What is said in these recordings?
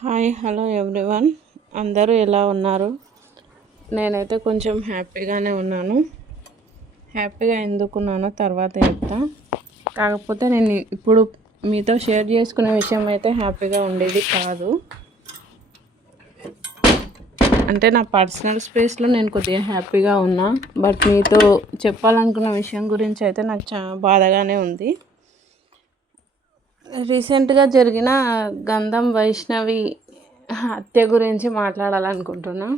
Hi hello everyone. అందరూ ఎలా ఉన్నారు? నేనైతే కొంచెం హ్యాపీగానే ఉన్నాను. హ్యాపీగా ఎందుకున్నానో తర్వాత చెప్తా. కాకపోతే నేను ఇప్పుడు మీతో షేర్ చేసుకునే విషయం అయితే హ్యాపీగా ఉండేది కాదు. అంటే నా పర్సనల్ స్పేస్లో నేను కొద్దిగా హ్యాపీగా ఉన్నా. బట్ మీతో చెప్పాలనుకున్న విషయం గురించి అయితే నాకు చాలా బాధగానే ఉంది. రీసెంట్గా జరిగిన గంధం వైష్ణవి హత్య గురించి మాట్లాడాలనుకుంటున్నా.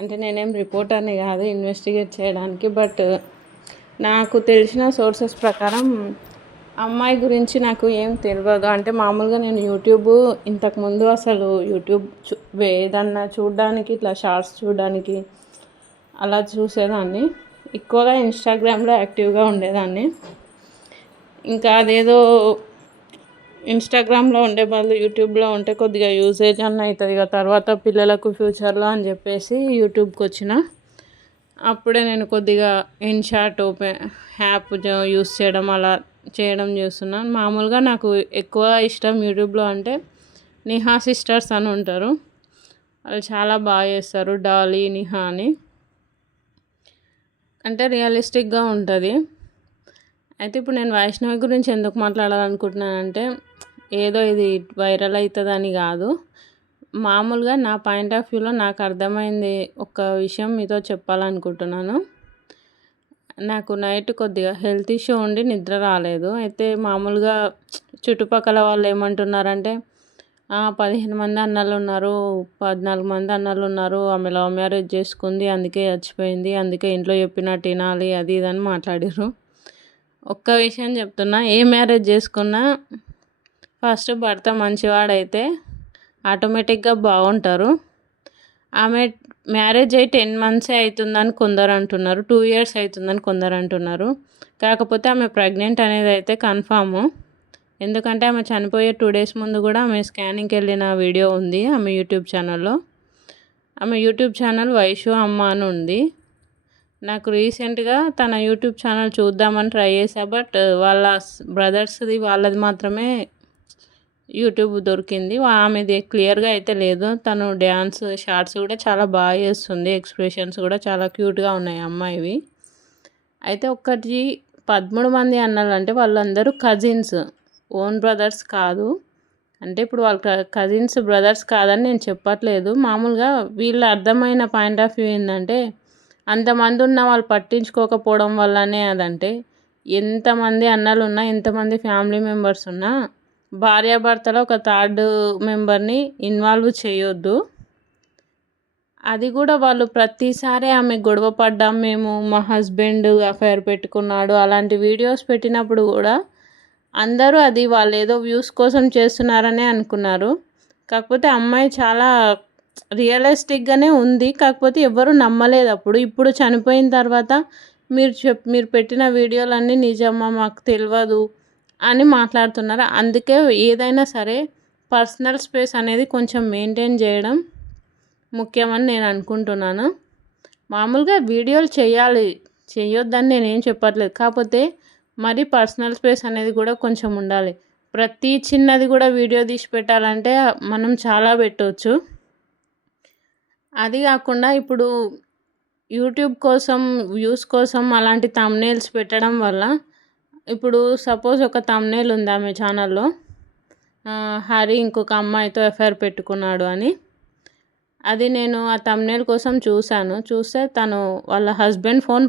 అంటే నేనేం రిపోర్టర్ని కాదు ఇన్వెస్టిగేట్ చేయడానికి. బట్ నాకు తెలిసిన సోర్సెస్ ప్రకారం అమ్మాయి గురించి నాకు ఏం తెలియదు. అంటే మామూలుగా నేను యూట్యూబ్ ఇంతకుముందు అసలు యూట్యూబ్ ఏదన్నా చూడడానికి ఇట్లా షార్ట్స్ చూడడానికి అలా చూసేదాన్ని. ఎక్కువగా ఇన్స్టాగ్రామ్లో యాక్టివ్గా ఉండేదాన్ని. ఇంకా అదేదో ఇన్స్టాగ్రామ్లో ఉండే బదులు యూట్యూబ్లో ఉంటే కొద్దిగా యూసేజ్ అన్న అవుతుంది ఇక తర్వాత పిల్లలకు ఫ్యూచర్లో అని చెప్పేసి యూట్యూబ్కి వచ్చిన. అప్పుడే నేను కొద్దిగా ఇన్షాట్ యాప్ యూస్ చేయడం అలా చేయడం చేస్తున్నాను. మామూలుగా నాకు ఎక్కువ ఇష్టం యూట్యూబ్లో అంటే నిహా సిస్టర్స్ అని ఉంటారు. వాళ్ళు చాలా బాగా చేస్తారు, డాలీ నిహా అని. అంటే రియలిస్టిక్గా ఉంటుంది. అయితే ఇప్పుడు నేను వైష్ణవి గురించి ఎందుకు మాట్లాడాలనుకుంటున్నానంటే ఏదో ఇది వైరల్ అవుతుందని కాదు, మామూలుగా నా పాయింట్ ఆఫ్ వ్యూలో నాకు అర్థమైంది ఒక విషయం మీతో చెప్పాలనుకుంటున్నాను. నాకు నైట్ కొద్దిగా హెల్త్ ఇష్యూ ఉండి నిద్ర రాలేదు. అయితే మామూలుగా చుట్టుపక్కల వాళ్ళు ఏమంటున్నారంటే 15 మంది అన్నలు ఉన్నారు, 14 మంది అన్నలు ఉన్నారు, ఆమె లవ్ మ్యారేజ్ చేసుకుంది అందుకే చచ్చిపోయింది, అందుకే ఇంట్లో చెప్పినట్టు వినాలి అది ఇది అని మాట్లాడారు. ఒక్క విషయం చెప్తున్నా, ఏ మ్యారేజ్ చేసుకున్నా ఫస్ట్ భర్త మంచివాడైతే ఆటోమేటిక్గా బాగుంటారు. ఆమె మ్యారేజ్ అయ్యి 10 మంత్సే అవుతుందని కొందరు అంటున్నారు, 2 years అవుతుందని కొందరు అంటున్నారు. కాకపోతే ఆమె ప్రెగ్నెంట్ అనేది అయితే కన్ఫాము. ఎందుకంటే ఆమె చనిపోయే 2 days ముందు కూడా ఆమె స్కానింగ్కి వెళ్ళిన వీడియో ఉంది ఆమె యూట్యూబ్ ఛానల్లో. ఆమె యూట్యూబ్ ఛానల్ వైషు అమ్మ అని ఉంది. నాకు రీసెంట్గా తన యూట్యూబ్ ఛానల్ చూద్దామని ట్రై చేసా. బట్ వాళ్ళ బ్రదర్స్ది వాళ్ళది మాత్రమే యూట్యూబ్ దొరికింది. ఆమెది క్లియర్గా అయితే లేదు. తను డ్యాన్స్ షార్ట్స్ కూడా చాలా బాగా చేస్తుంది, ఎక్స్ప్రెషన్స్ కూడా చాలా క్యూట్గా ఉన్నాయి అమ్మాయివి. అయితే 13 మంది అన్నారు అంటే వాళ్ళందరూ కజిన్స్, ఓన్ బ్రదర్స్ కాదు. అంటే ఇప్పుడు వాళ్ళ కజిన్స్ బ్రదర్స్ కాదని నేను చెప్పట్లేదు. మామూలుగా వీళ్ళ అర్థమైన పాయింట్ ఆఫ్ వ్యూ ఏంటంటే అంతమంది ఉన్న వాళ్ళు పట్టించుకోకపోవడం వల్లనే. అదంటే ఎంతమంది అన్నలు ఉన్నా ఎంతమంది ఫ్యామిలీ మెంబర్స్ ఉన్నా భార్యాభర్తలో ఒక థర్డ్ మెంబర్ని ఇన్వాల్వ్ చేయొద్దు. అది కూడా వాళ్ళు ప్రతిసారి ఆమె గొడవ పడ్డాం, మేము మా హస్బెండ్ అఫైర్ పెట్టుకున్నాడు అలాంటి వీడియోస్ పెట్టినప్పుడు కూడా అందరూ అది వాళ్ళు ఏదో వ్యూస్ కోసం చేస్తున్నారనే అనుకున్నారు. కాకపోతే అమ్మాయి చాలా రియలిస్టిక్గానే ఉంది. కాకపోతే ఎవరు నమ్మలేదు అప్పుడు. ఇప్పుడు చనిపోయిన తర్వాత మీరు పెట్టిన వీడియోలన్నీ నిజమా మాకు తెలియదు అని మాట్లాడుతున్నారు. అందుకే ఏదైనా సరే పర్సనల్ స్పేస్ అనేది కొంచెం మెయింటైన్ చేయడం ముఖ్యమని నేను అనుకుంటున్నాను. మామూలుగా వీడియోలు చేయొద్దని నేనేం చెప్పట్లేదు. కాకపోతే మరి పర్సనల్ స్పేస్ అనేది కూడా కొంచెం ఉండాలి. ప్రతి చిన్నది కూడా వీడియో తీసి పెట్టాలంటే మనం చాలా పెట్టవచ్చు. అది కాకుండా ఇప్పుడు యూట్యూబ్ కోసం వ్యూస్ కోసం అలాంటి థంబ్నెయిల్స్ పెట్టడం వల్ల, ఇప్పుడు సపోజ్ ఒక థంబ్నెయిల్ ఉంది ఆమె ఛానల్లో, హరి ఇంకొక అమ్మాయితో అఫైర్ పెట్టుకున్నాడు అని. అది నేను ఆ థంబ్నెయిల్ కోసం చూస్తే తను వాళ్ళ హస్బెండ్ ఫోన్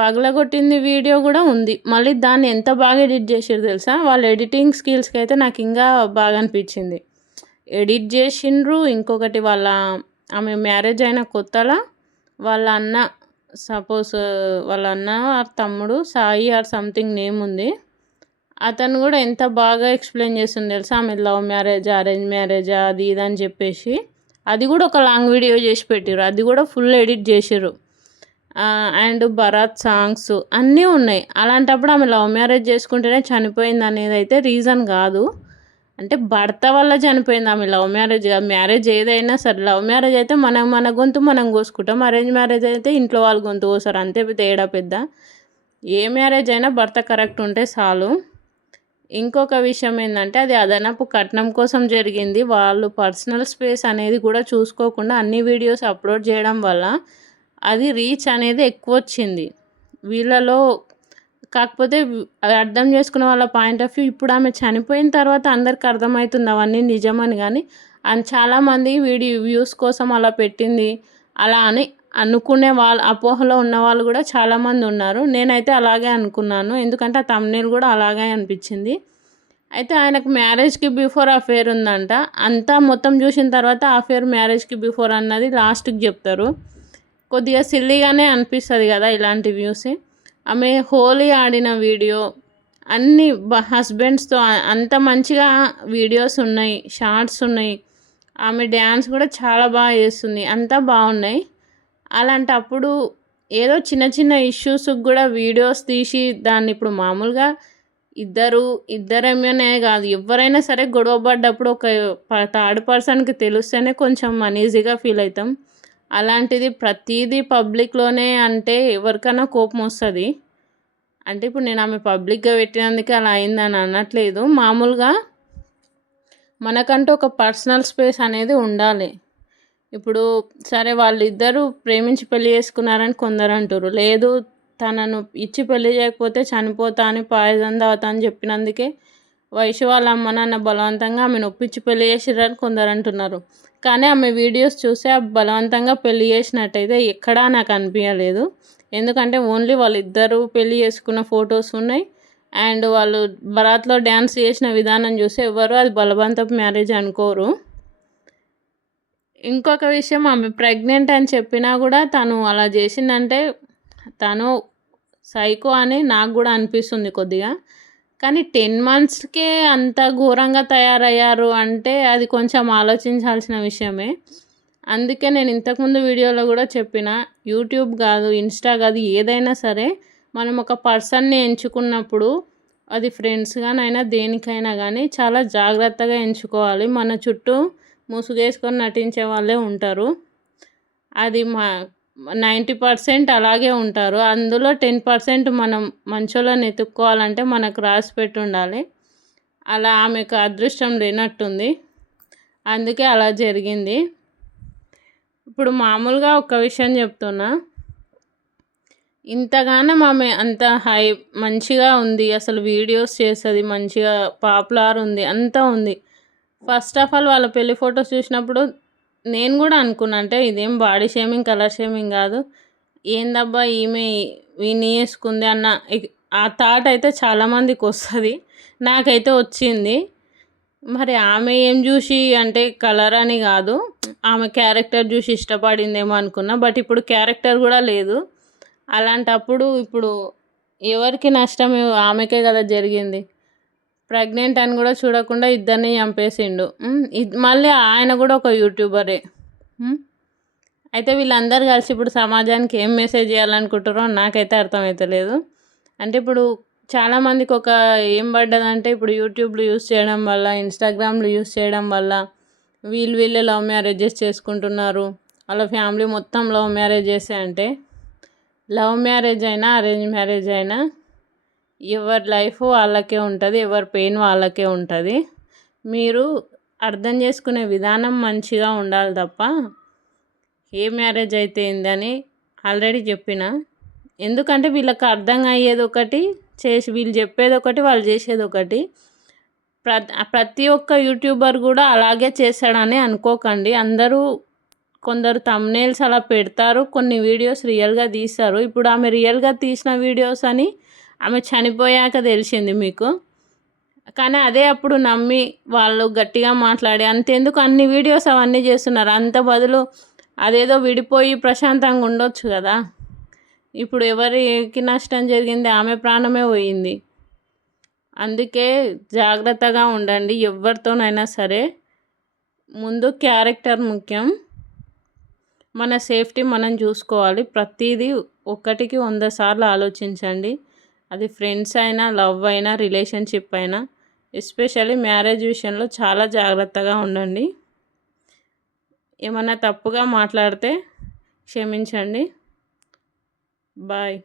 పగలగొట్టింది వీడియో కూడా ఉంది. మళ్ళీ దాన్ని ఎంత బాగా ఎడిట్ చేసారు తెలుసా? వాళ్ళ ఎడిటింగ్ స్కిల్స్కి అయితే నాకు ఇంకా బాగా అనిపించింది. ఎడిట్ చేసిండ్రు. ఇంకొకటి ఆమె మ్యారేజ్ అయిన కొత్తలో వాళ్ళ అన్న, సపోజ్ వాళ్ళ అన్న తమ్ముడు సాయి ఆర్ సంథింగ్ నేమ్ ఉంది, అతను కూడా ఎంత బాగా ఎక్స్ప్లెయిన్ చేస్తుంది తెలుసా ఆమె లవ్ మ్యారేజ్ అరేంజ్ మ్యారేజ్ అది ఇది అని చెప్పేసి. అది కూడా ఒక లాంగ్ వీడియో చేసి పెట్టారు, అది కూడా ఫుల్ ఎడిట్ చేసారు. అండ్ భరత్ సాంగ్స్ అన్నీ ఉన్నాయి. అలాంటప్పుడు ఆమె లవ్ మ్యారేజ్ చేసుకుంటేనే చనిపోయింది అనేది అయితే రీజన్ కాదు. అంటే భర్త వల్ల చనిపోయింది ఆమె, లవ్ మ్యారేజ్ కాదు. మ్యారేజ్ ఏదైనా సరే, లవ్ మ్యారేజ్ అయితే మన గొంతు మనం కోసుకుంటాం, అరేంజ్ మ్యారేజ్ అయితే ఇంట్లో వాళ్ళ గొంతు కోసారు, అంతే తేడా పెద్ద. ఏ మ్యారేజ్ అయినా భర్త కరెక్ట్ ఉంటే చాలు. ఇంకొక విషయం ఏందంటే అది అదనపు కట్నం కోసం జరిగింది. వాళ్ళు పర్సనల్ స్పేస్ అనేది కూడా చూసుకోకుండా అన్ని వీడియోస్ అప్‌లోడ్ చేయడం వల్ల అది రీచ్ అనేది ఎక్కువొచ్చింది. వీళ్ళలో కాకపోతే అది అర్థం చేసుకున్న వాళ్ళ పాయింట్ ఆఫ్ వ్యూ ఇప్పుడు ఆమె చనిపోయిన తర్వాత అందరికి అర్థమవుతుంది అవన్నీ నిజమని. కానీ చాలామంది వ్యూస్ కోసం అలా పెట్టింది అలా అని అనుకునే వాళ్ళు, అపోహలో ఉన్నవాళ్ళు కూడా చాలామంది ఉన్నారు. నేనైతే అలాగే అనుకున్నాను. ఎందుకంటే ఆ థంబ్‌నెయిల్ కూడా అలాగే అనిపించింది. అయితే ఆయనకు మ్యారేజ్‌కి బిఫోర్ అఫేర్ ఉందంట. అంతా మొత్తం చూసిన తర్వాత అఫేర్ మ్యారేజ్‌కి బిఫోర్ అన్నది లాస్ట్‌కి చెప్తారు. కొద్దిగా సిల్లీగానే అనిపిస్తుంది కదా ఇలాంటి వ్యూస్. ఆమె హోలీ ఆడిన వీడియో అన్ని హస్బెండ్స్తో అంత మంచిగా వీడియోస్ ఉన్నాయి, షార్ట్స్ ఉన్నాయి. ఆమె డ్యాన్స్ కూడా చాలా బాగా చేస్తుంది, అంతా బాగున్నాయి. అలాంటప్పుడు ఏదో చిన్న చిన్న ఇష్యూస్కి కూడా వీడియోస్ తీసి దాన్ని ఇప్పుడు మామూలుగా ఇద్దరేమనే కాదు, ఎవరైనా సరే గొడవ పడ్డప్పుడు ఒక థర్డ్ పర్సన్కి తెలిస్తేనే కొంచెం అనీజీగా ఫీల్ అవుతాం. అలాంటిది ప్రతిదీ పబ్లిక్లోనే అంటే ఎవరికైనా కోపం వస్తుంది. అంటే ఇప్పుడు నేను ఆమె పబ్లిక్గా పెట్టినందుకే అలా అయిందని అనట్లేదు. మామూలుగా మనకంటూ ఒక పర్సనల్ స్పేస్ అనేది ఉండాలి. ఇప్పుడు సరే వాళ్ళిద్దరూ ప్రేమించి పెళ్లి చేసుకున్నారని కొందరు అంటారు. లేదు తనను ఇచ్చి పెళ్లి చేయకపోతే చనిపోతా అని పాయిజన్ తాగుతా అని చెప్పినందుకే వైషు వాళ్ళ అమ్మ నాన్న బలవంతంగా ఆమెను ఒప్పించి పెళ్లి చేసిర్రని కొందరు అంటున్నారు. కానీ ఆమె వీడియోస్ చూస్తే బలవంతంగా పెళ్లి చేసినట్టయితే ఎక్కడా నాకు అనిపించలేదు. ఎందుకంటే ఓన్లీ వాళ్ళిద్దరూ పెళ్లి చేసుకున్న ఫొటోస్ ఉన్నాయి. అండ్ వాళ్ళు బరాత్లో డ్యాన్స్ చేసిన విధానం చూసి ఎవరు అది బలవంతపు మ్యారేజ్ అనుకోరు. ఇంకొక విషయం, ఆమె ప్రెగ్నెంట్ అని చెప్పినా కూడా తను అలా చేసిందంటే తను సైకో అని నాకు కూడా అనిపిస్తుంది కొద్దిగా. కానీ 10 మంత్స్కే అంత ఘోరంగా తయారయ్యారు అంటే అది కొంచెం ఆలోచించాల్సిన విషయమే. అందుకే నేను ఇంతకుముందు వీడియోలో కూడా చెప్పిన, యూట్యూబ్ కాదు, ఇన్స్టా కాదు, ఏదైనా సరే మనం ఒక పర్సన్ని ఎంచుకున్నప్పుడు అది ఫ్రెండ్స్గానైనా దేనికైనా కానీ చాలా జాగ్రత్తగా ఎంచుకోవాలి. మన చుట్టూ ముసుగేసుకొని నటించే వాళ్ళే ఉంటారు. అది 90% అలాగే ఉంటారు. అందులో 10% మనం మంచోళ్ళని ఎతుక్కోవాలంటే మనకు రాసి పెట్టి ఉండాలి. అలా ఆమెకు అదృష్టం లేనట్టుంది, అందుకే అలా జరిగింది. ఇప్పుడు మామూలుగా ఒక విషయం చెప్తున్నా, ఇంతగానం ఆమె అంత మంచిగా ఉంది, అసలు వీడియోస్ చేస్తుంది, మంచిగా పాపులర్ ఉంది, అంతా ఉంది. ఫస్ట్ ఆఫ్ ఆల్ వాళ్ళ పెళ్లి ఫొటోస్ చూసినప్పుడు నేను కూడా అనుకున్నా, అంటే ఇదేం బాడీ షేమింగ్ కలర్ షేమింగ్ కాదు, ఏందబ్బా ఈమె వీని వేసుకుంది అన్న ఆ థాట్ అయితే చాలామందికి వస్తుంది, నాకైతే వచ్చింది. మరి ఆమె ఏం చూసి అంటే కలర్ అని కాదు, ఆమె క్యారెక్టర్ చూసి ఇష్టపడిందేమో అనుకున్నా. బట్ ఇప్పుడు క్యారెక్టర్ కూడా లేదు. అలాంటప్పుడు ఇప్పుడు ఎవరికి నష్టం? ఆమెకే కదా జరిగింది. ప్రెగ్నెంట్ అని కూడా చూడకుండా ఇద్దరిని చంపేసిండు. మళ్ళీ ఆయన కూడా ఒక యూట్యూబరే. అయితే వీళ్ళందరూ కలిసి ఇప్పుడు సమాజానికి ఏం మెసేజ్ చేయాలనుకుంటారో నాకైతే అర్థమవుతలేదు. అంటే ఇప్పుడు చాలామందికి ఒక ఏం పడ్డదంటే, ఇప్పుడు యూట్యూబ్లు యూస్ చేయడం వల్ల, ఇన్స్టాగ్రామ్లు యూస్ చేయడం వల్ల వీళ్ళే లవ్ మ్యారేజెస్ చేసుకుంటున్నారు. వాళ్ళ ఫ్యామిలీ మొత్తం లవ్ మ్యారేజెస్. అంటే లవ్ మ్యారేజ్ అయినా అరేంజ్ మ్యారేజ్ అయినా ఎవరి లైఫ్ వాళ్ళకే ఉంటుంది, ఎవరి పెయిన్ వాళ్ళకే ఉంటుంది. మీరు అర్థం చేసుకునే విధానం మంచిగా ఉండాలి తప్ప ఏ మ్యారేజ్ అయితే ఏందని ఆల్రెడీ చెప్పిన. ఎందుకంటే వీళ్ళకి అర్థం అయ్యేది ఒకటి, వీళ్ళు చెప్పేది ఒకటి, వాళ్ళు చేసేది ఒకటి. ప్రతి ఒక్క యూట్యూబర్ కూడా అలాగే చేస్తాడని అనుకోకండి. కొందరు థంబ్‌నెయిల్స్ అలా పెడతారు, కొన్ని వీడియోస్ రియల్గా తీస్తారు. ఇప్పుడు ఆమె రియల్గా తీసిన వీడియోస్ అని ఆమె చనిపోయాక తెలిసింది మీకు. కానీ అదే అప్పుడు నమ్మి వాళ్ళు గట్టిగా మాట్లాడి అంతెందుకు అన్ని వీడియోస్ అవన్నీ చేస్తున్నారు. అంత బదులు అదేదో విడిపోయి ప్రశాంతంగా ఉండొచ్చు కదా. ఇప్పుడు ఎవరికి నష్టం జరిగింది? ఆమె ప్రాణమే పోయింది. అందుకే జాగ్రత్తగా ఉండండి ఎవరితోనైనా సరే. ముందు క్యారెక్టర్ ముఖ్యం, మన సేఫ్టీ మనం చూసుకోవాలి. ప్రతిదీ 1కి 100 సార్లు ఆలోచించండి. అది ఫ్రెండ్స్ అయినా, లవ్ అయినా, రిలేషన్షిప్ అయినా. ఎస్పెషల్లీ మ్యారేజ్ విషయంలో చాలా జాగ్రత్తగా ఉండండి. ఏమన్నా తప్పుగా మాట్లాడితే క్షమించండి. బాయ్.